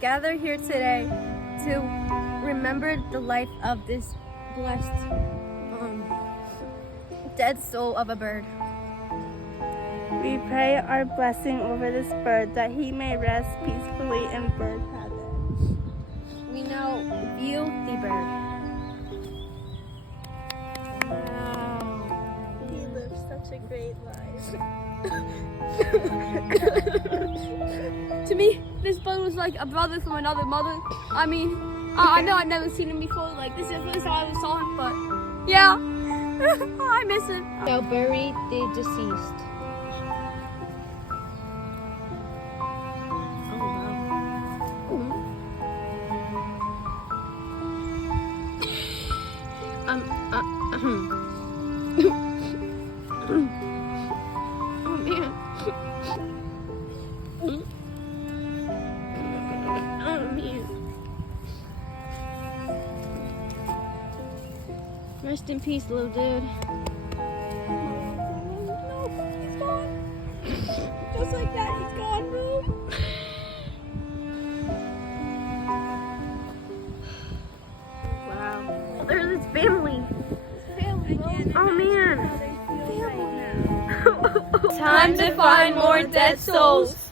gather here today to remember the life of this blessed dead soul of a bird. We pray our blessing over this bird that he may rest peacefully in bird heaven. We now view the bird. Wow. He lived such a great life. To me, this bird was like a brother from another mother. I mean, I know I've never seen him before. Like, this is the first time I saw him, but yeah, I miss him. Shall bury the deceased. Oh man. Oh man. Rest in peace, little dude. No, he's gone. Just like that, he's gone, bro. Wow. There's his family. Oh man. Family. Time to find more dead souls.